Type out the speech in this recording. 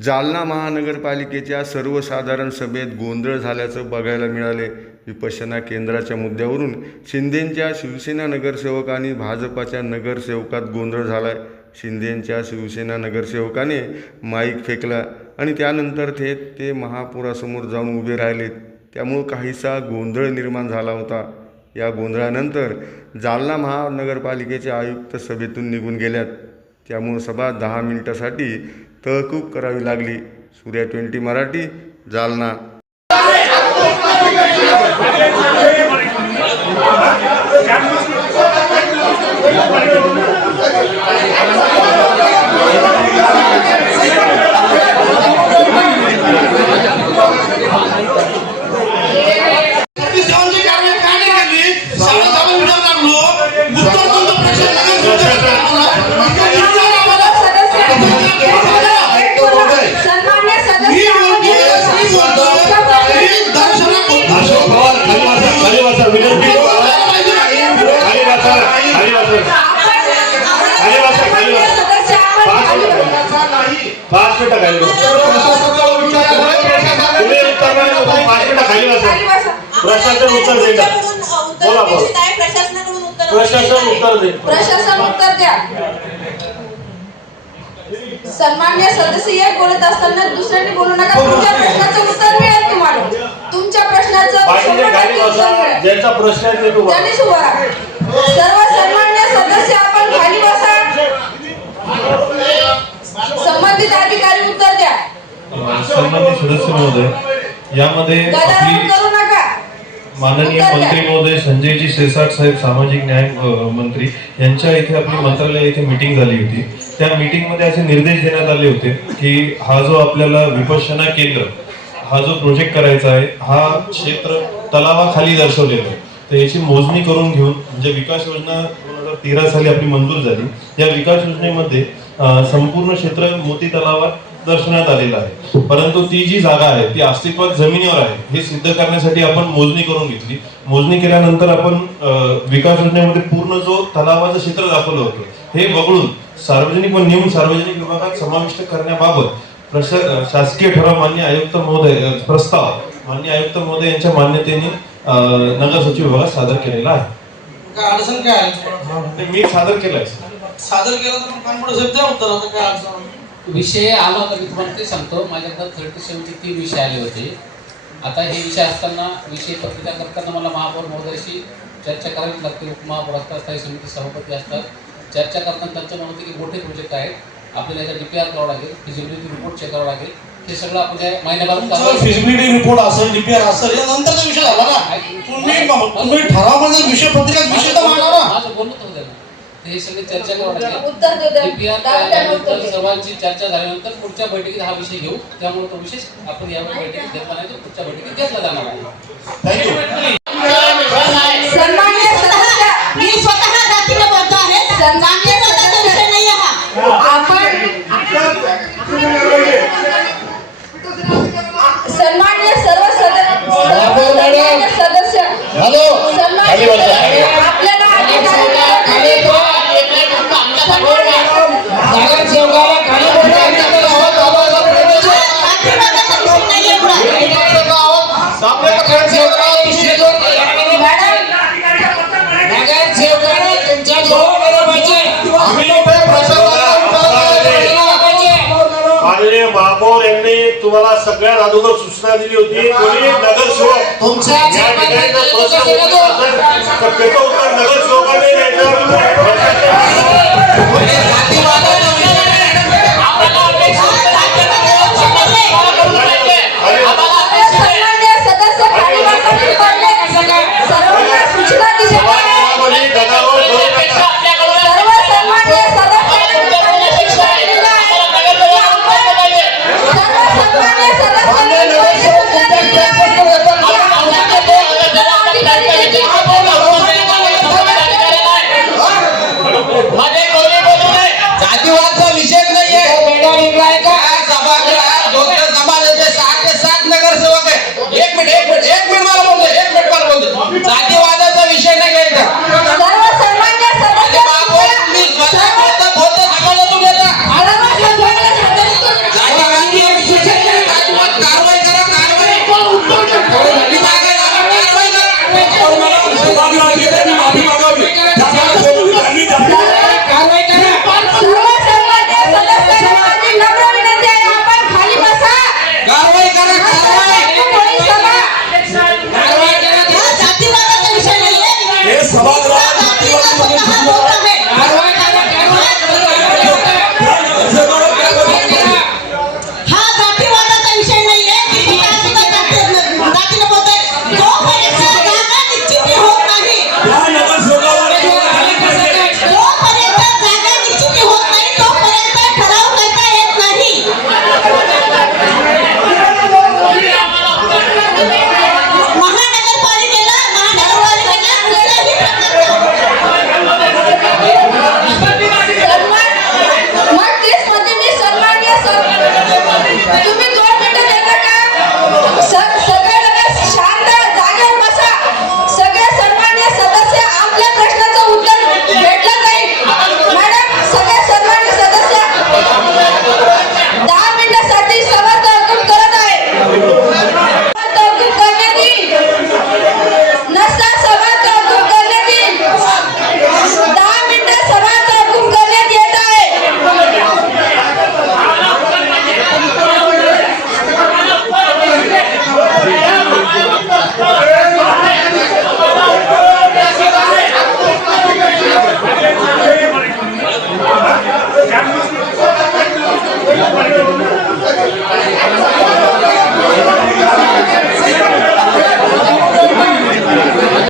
जालना महानगरपालिकेच्या सर्वसाधारण सभेत गोंधळ झाल्याचं बघायला मिळाले. विपश्यना केंद्राच्या मुद्द्यावरून शिंदेंच्या शिवसेना नगरसेवक आणि भाजपाच्या नगरसेवकात गोंधळ झालाय. शिंदेंच्या शिवसेना नगरसेवकाने माईक फेकला आणि त्यानंतर ते महापौरासमोर जाऊन उभे राहिलेत. त्यामुळे काहीसा गोंधळ निर्माण झाला होता. या गोंधळानंतर जालना महानगरपालिकेचे आयुक्त सभेतून निघून गेल्यात. त्यामुळे सभा 10 मिनिटासाठी तहकूब करावी लागली. सूर्या 20 मराठी, जालना. प्रशासन उत्तर द्या. सन्मान्य सदस्य बोलत असताना दुसऱ्यांनी बोलू नका. तुमच्या प्रश्नाचं उत्तर मिळेल तुम्हाला. तुमच्या प्रश्नाचं ज्यांचा प्रश्न आहे ते त्यांनीच उभा राहा. सर्व सन्मान्य सदस्य आपण खाली बसा. संबंधित अधिकारी उत्तर द्या. सन्माननीय सदस्य महोदय, यामध्ये करू नका. माननीय मंत्री महोदय संजयजी शिरसाट साहेब सामाजिक न्याय मंत्री यांच्या इथे आपली मंत्रालय इथे मीटिंग झाली होती. त्या मीटिंग मध्ये असे निर्देश देण्यात आले होते की हा जो आपल्याला विपश्यना केंद्र हा जो प्रोजेक्ट करायचा आहे हा क्षेत्र तलावाखाली दर्शवलेला आहे. तर याची मोजणी करून घेऊन म्हणजे विकास योजना 2013 साली आपली मंजूर झाली. या विकास योजनेमध्ये संपूर्ण क्षेत्र मोती तलावात दर्शवण्यात आलेलं आहे. परंतु ती जी जागा आहे ती अस्तित्वात जमिनीवर आहे हे सिद्ध करण्यासाठी आपण मोजणी करून घेतली. मोजणी केल्यानंतर आपण विकास योजनेमध्ये पूर्ण जो तलावाचं क्षेत्र दाखवलं होतं हे वगळून सार्वजनिक व निम सार्वजनिक विभागात समाविष्ट करण्याबाबत शासकीय ठराव मान्य आयुक्त महोदय प्रस्ताव मान्य आयुक्त महोदय यांच्या मान्यतेने नगर सचिव विभागात सादर केलेला आहे. काय अडचण काय मी सादर केलाय. सादर केलं तर कानपुढे साहेब द्या उत्तर. आता काय अडचण विषय आला तर मी तुम्हाला ते सांगतो. माझ्याकडे 37 विषय आले होते. आता हे विषय असताना विषय पत्रिका करताना मला महापौर महोदयाशी चर्चा करावी लागते. उपमहापौर असतात, स्थायी समिती सभापती असतात. चर्चा करताना त्यांचं म्हणत होते की मोठे प्रोजेक्ट आहेत, आपल्याला याचा DPR करावं लागेल, फिजिबिलिटी रिपोर्ट चेक करावं लागेल. हे सगळं आपल्या महिन्याभरात फिजिबिलिटी रिपोर्ट असेल, DPR असेल, या नंतरचा विषय झाला ना. तुम्ही ठरावामध्ये विषय पत्रिका विषय तर मांडा ना. माझं बोलणं होतं ना. हे सगळे चर्चा करावं लागेल. सर्वांची चर्चा झाल्यानंतर पुढच्या बैठकीत हा विषय घेऊ. त्यामुळे तो विषय आपण या बैठकीत घेतला नाही, तो पुढच्या बैठकीत घेतला जाणार आहे. सन्मान्य सदस्य, मी स्वतः जातीने बोलतो आहे. सन्मान्य सदस्य नाही हा. आपण सन्मान्य सर्व सदस्य आपल्याला महापौर यांनी तुम्हाला सगळ्यात अगोदर सूचना दिली होती. कोणी नगरसेवक तुमच्या त्याचं उत्तर नगरसेवकाने तुम्ही